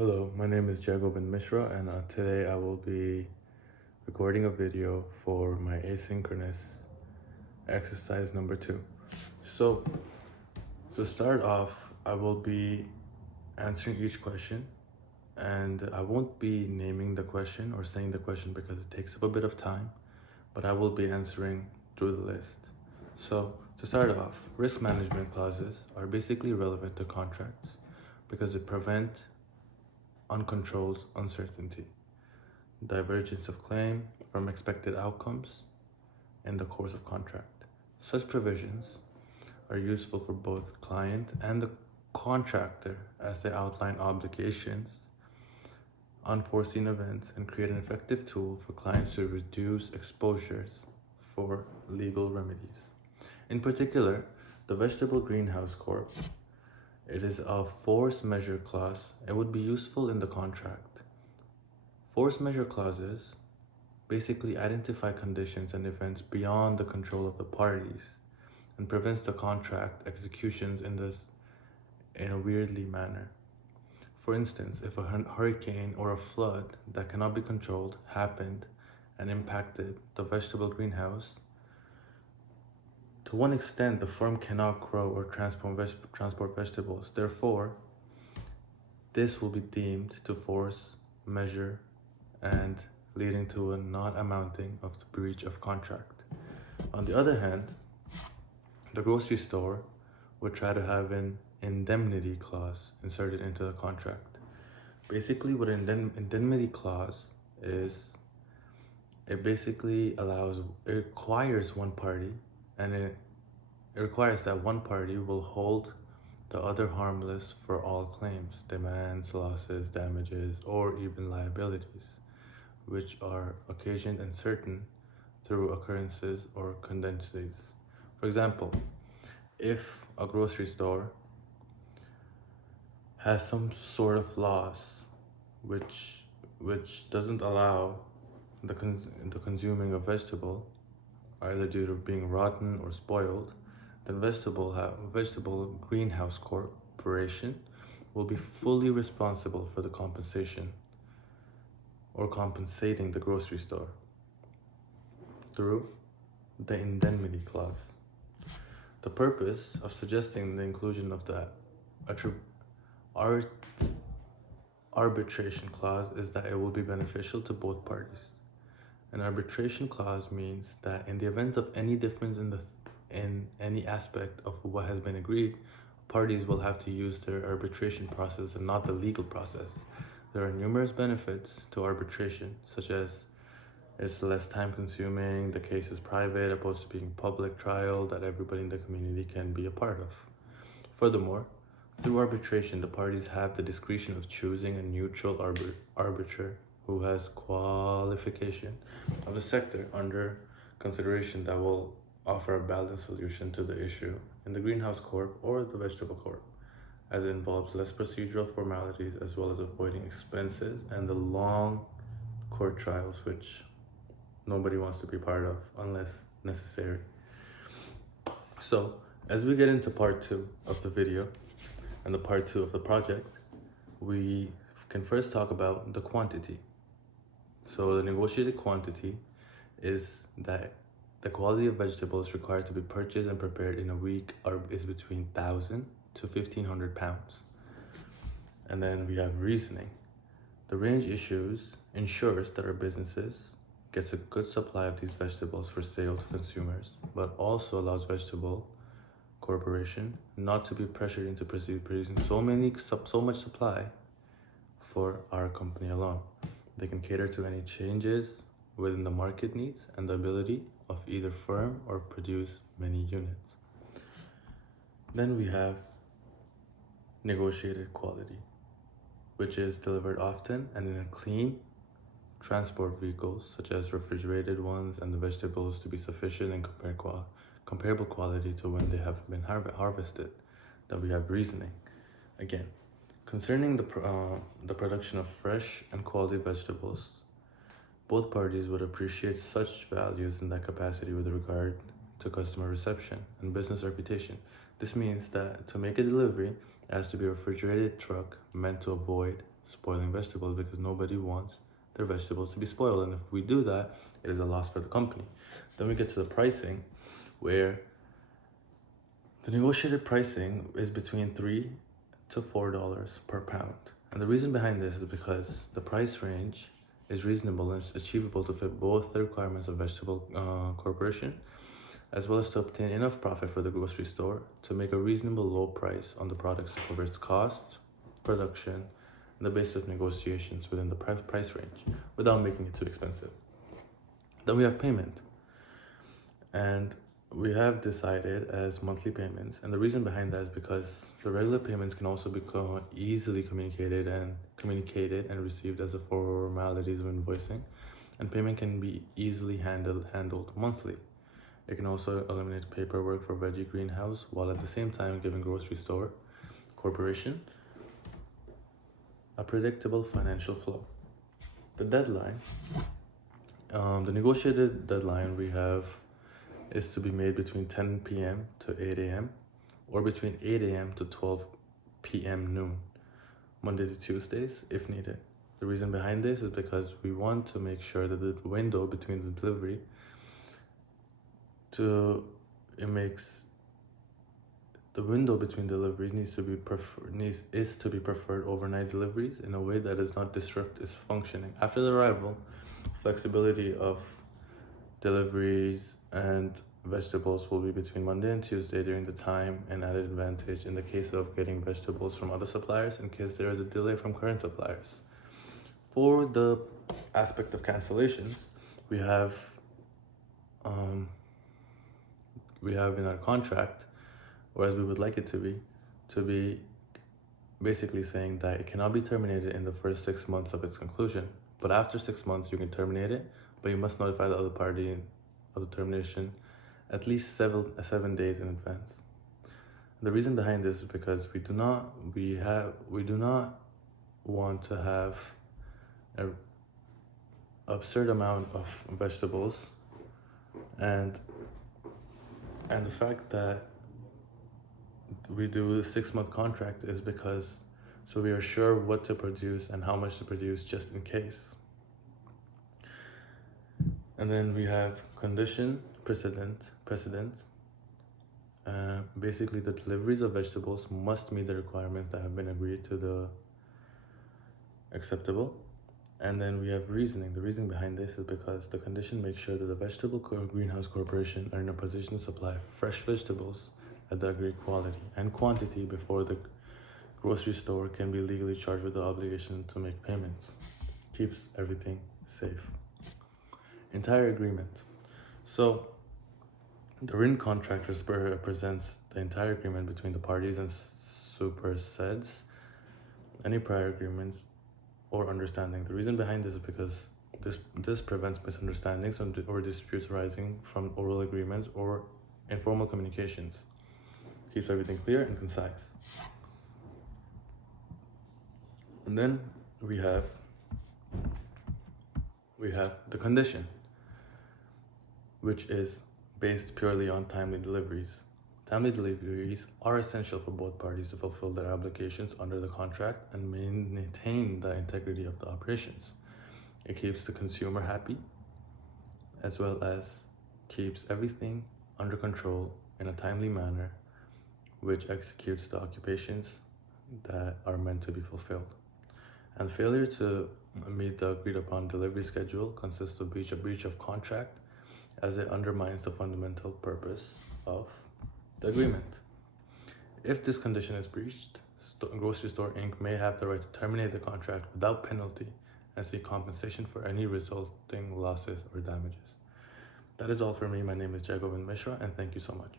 Hello, my name is Jagovind Mishra, and today I will be recording a video for my asynchronous exercise number 2. So, to start off, I will be answering each question, and I won't be naming the question or saying the question because it takes up a bit of time, but I will be answering through the list. So, to start off, risk management clauses are basically relevant to contracts because they prevent uncontrolled uncertainty, divergence of claim from expected outcomes in the course of contract. Such provisions are useful for both client and the contractor as they outline obligations, unforeseen events, and create an effective tool for clients to reduce exposures for legal remedies. In particular, the Vegetable Greenhouse Corp. It is a force majeure clause. It would be useful in the contract. Force majeure clauses basically identify conditions and events beyond the control of the parties and prevents the contract executions in a weirdly manner. For instance, if a hurricane or a flood that cannot be controlled happened and impacted the vegetable greenhouse, to one extent, the firm cannot grow or transport vegetables. Therefore, this will be deemed to force majeure and leading to a not amounting of the breach of contract. On the other hand, the grocery store would try to have an indemnity clause inserted into the contract. Basically, what an indemnity clause is, it basically it requires one party, and it requires that one party will hold the other harmless for all claims, demands, losses, damages, or even liabilities, which are occasioned and certain through occurrences or contingencies. For example, if a grocery store has some sort of loss which doesn't allow the consuming of vegetable, either due to being rotten or spoiled, then Vegetable Greenhouse Corporation will be fully responsible for the compensation or compensating the grocery store through the indemnity clause. The purpose of suggesting the inclusion of the arbitration clause is that it will be beneficial to both parties. An arbitration clause means that in the event of any difference in any aspect of what has been agreed, parties will have to use their arbitration process and not the legal process. There are numerous benefits to arbitration, such as it's less time consuming, the case is private opposed to being public trial that everybody in the community can be a part of. Furthermore, through arbitration, the parties have the discretion of choosing a neutral arbiter who has qualification of the sector under consideration that will offer a balanced solution to the issue in the Greenhouse Corp or the Vegetable Corp, as it involves less procedural formalities as well as avoiding expenses and the long court trials which nobody wants to be part of unless necessary. So, as we get into part 2 of the video and the part 2 of the project, we can first talk about the quantity. So the negotiated quantity is that the quality of vegetables required to be purchased and prepared in a week is between 1,000 to 1,500 pounds. And then we have reasoning. The range ensures that our businesses gets a good supply of these vegetables for sale to consumers, but also allows Vegetable Corporation not to be pressured into producing so much supply for our company alone. They can cater to any changes within the market needs and the ability of either firm or produce many units. Then we have negotiated quality, which is delivered often and in a clean transport vehicles, such as refrigerated ones, and the vegetables to be sufficient and comparable quality to when they have been harvested. Then we have reasoning. Again, concerning the production of fresh and quality vegetables, both parties would appreciate such values in that capacity with regard to customer reception and business reputation. This means that to make a delivery, it has to be a refrigerated truck meant to avoid spoiling vegetables, because nobody wants their vegetables to be spoiled. And if we do that, it is a loss for the company. Then we get to the pricing, where the negotiated pricing is between $3 to $4 per pound. And the reason behind this is because the price range is reasonable and it's achievable to fit both the requirements of Vegetable Corporation, as well as to obtain enough profit for the grocery store to make a reasonable low price on the products to cover its costs, production, and the basis of negotiations within the price range without making it too expensive. Then we have payment. And we have decided as monthly payments, and the reason behind that is because the regular payments can also be easily communicated and received as the formalities of invoicing, and payment can be easily handled monthly. It can also eliminate paperwork for Veggie Greenhouse, while at the same time giving Grocery Store Corporation a predictable financial flow. The deadline, the negotiated deadline we have is to be made between 10 p.m. to 8 a.m. or between 8 a.m. to 12 p.m. noon, Monday to Tuesdays if needed. The reason behind this is because we want to make sure that the window between the delivery deliveries is to be preferred overnight deliveries in a way that does not disrupt its functioning. After the arrival, flexibility of deliveries and vegetables will be between Monday and Tuesday during the time, and added advantage in the case of getting vegetables from other suppliers in case there is a delay from current suppliers. For the aspect of cancellations, we have in our contract, or as we would like it to be basically saying that it cannot be terminated in the first 6 months of its conclusion, but after 6 months you can terminate it, but you must notify the other party of the termination at least 7 days in advance. The reason behind this is because we do not want to have an absurd amount of vegetables, and the fact that we do a 6-month contract is because so we are sure what to produce and how much to produce just in case. And then we have condition precedent. Basically, the deliveries of vegetables must meet the requirements that have been agreed to the acceptable. And then we have reasoning. The reason behind this is because the condition makes sure that the Vegetable Greenhouse Corporation are in a position to supply fresh vegetables at the agreed quality and quantity before the grocery store can be legally charged with the obligation to make payments. Keeps everything safe. Entire agreement. So the written contract represents the entire agreement between the parties and supersedes any prior agreements or understanding. The reason behind this is because this prevents misunderstandings or disputes arising from oral agreements or informal communications. Keeps everything clear and concise. And then we have the condition, which is based purely on timely deliveries. Timely deliveries are essential for both parties to fulfill their obligations under the contract and maintain the integrity of the operations. It keeps the consumer happy, as well as keeps everything under control in a timely manner, which executes the occupations that are meant to be fulfilled. And failure to meet the agreed upon delivery schedule consists of a breach of contract, as it undermines the fundamental purpose of the agreement. If this condition is breached, Grocery Store Inc. may have the right to terminate the contract without penalty and seek compensation for any resulting losses or damages. That is all for me. My name is Jai Govind Mishra, and thank you so much.